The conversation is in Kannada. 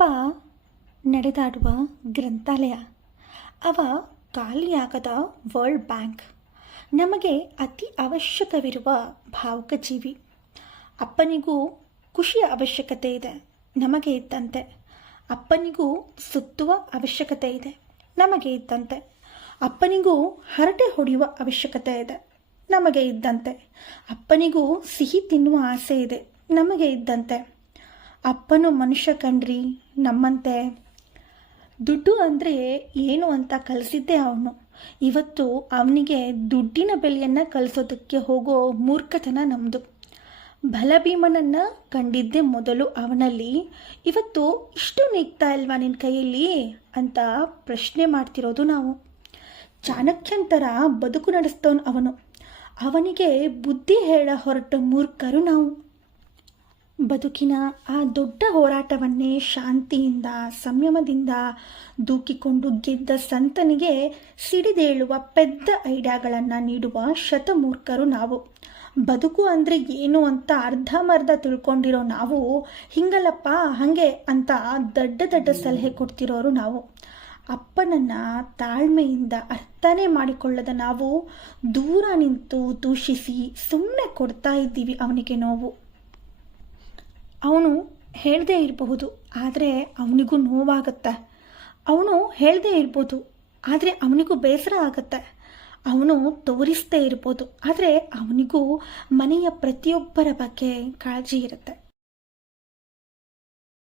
ಅಪ್ಪ ನಡೆದಾಡುವ ಗ್ರಂಥಾಲಯ, ಅವ ಖಾಲಿಯಾಗದ ವರ್ಲ್ಡ್ ಬ್ಯಾಂಕ್, ನಮಗೆ ಅತಿ ಅವಶ್ಯಕವಿರುವ ಭಾವುಕ ಜೀವಿ. ಅಪ್ಪನಿಗೂ ಖುಷಿಯ ಅವಶ್ಯಕತೆ ಇದೆ, ನಮಗೆ ಇದ್ದಂತೆ. ಅಪ್ಪನಿಗೂ ಸುತ್ತುವ ಅವಶ್ಯಕತೆ ಇದೆ, ನಮಗೆ ಇದ್ದಂತೆ. ಅಪ್ಪನಿಗೂ ಹರಟೆ ಹೊಡೆಯುವ ಅವಶ್ಯಕತೆ ಇದೆ, ನಮಗೆ ಇದ್ದಂತೆ. ಅಪ್ಪನಿಗೂ ಸಿಹಿ ತಿನ್ನುವ ಆಸೆ ಇದೆ, ನಮಗೆ ಇದ್ದಂತೆ. ಅಪ್ಪನು ಮನುಷ್ಯ ಕಣ್ರಿ, ನಮ್ಮಂತೆ. ದುಡ್ಡು ಅಂದರೆ ಏನು ಅಂತ ಕಲಿಸಿದ್ದೆ ಅವನು. ಇವತ್ತು ಅವನಿಗೆ ದುಡ್ಡಿನ ಬೆಲೆಯನ್ನು ಕಲಿಸೋದಕ್ಕೆ ಹೋಗೋ ಮೂರ್ಖತನ ನಮ್ಮದು. ಬಲಭೀಮನನ್ನು ಕಂಡಿದ್ದೆ ಮೊದಲು ಅವನಲ್ಲಿ, ಇವತ್ತು ಇಷ್ಟು ನಿಗ್ತಾ ಇಲ್ವಾ ನಿನ್ನ ಕೈಯಲ್ಲಿ ಅಂತ ಪ್ರಶ್ನೆ ಮಾಡ್ತಿರೋದು ನಾವು. ಚಾಣಕ್ಯಂತರ ಬದುಕು ನಡೆಸ್ತವನು ಅವನು, ಅವನಿಗೆ ಬುದ್ಧಿ ಹೇಳ ಹೊರಟ ಮೂರ್ಖರು ನಾವು. ಬದುಕಿನ ಆ ದೊಡ್ಡ ಹೋರಾಟವನ್ನೇ ಶಾಂತಿಯಿಂದ ಸಂಯಮದಿಂದ ದೂಕಿಕೊಂಡು ಗೆದ್ದ ಸಂತನಿಗೆ ಸಿಡಿದೇಳುವ ಪೆದ್ದ ಐಡಿಯಾಗಳನ್ನು ನೀಡುವ ಶತಮೂರ್ಖರು ನಾವು. ಬದುಕು ಅಂದರೆ ಏನು ಅಂತ ಅರ್ಧಮರ್ಧ ತಿಳ್ಕೊಂಡಿರೋ ನಾವು, ಹಿಂಗಲ್ಲಪ್ಪ ಹಾಗೆ ಅಂತ ದೊಡ್ಡ ಸಲಹೆ ಕೊಡ್ತಿರೋರು ನಾವು. ಅಪ್ಪನನ್ನು ತಾಳ್ಮೆಯಿಂದ ಅರ್ಥನೇ ಮಾಡಿಕೊಳ್ಳದ ನಾವು ದೂರ ನಿಂತು ದೂಷಿಸಿ ಸುಮ್ಮನೆ ಕೊಡ್ತಾ ಇದ್ದೀವಿ ಅವನಿಗೆ ನೋವು. ಅವನು ಹೇಳದೇ ಇರಬಹುದು, ಆದರೆ ಅವನಿಗೂ ನೋವಾಗುತ್ತೆ. ಅವನು ಹೇಳದೇ ಇರ್ಬೋದು, ಆದರೆ ಅವನಿಗೂ ಬೇಸರ ಆಗುತ್ತೆ. ಅವನು ತೋರಿಸದೇ ಇರ್ಬೋದು, ಆದರೆ ಅವನಿಗೂ ಮನೆಯ ಪ್ರತಿಯೊಬ್ಬರ ಬಗ್ಗೆ ಕಾಳಜಿ ಇರುತ್ತೆ.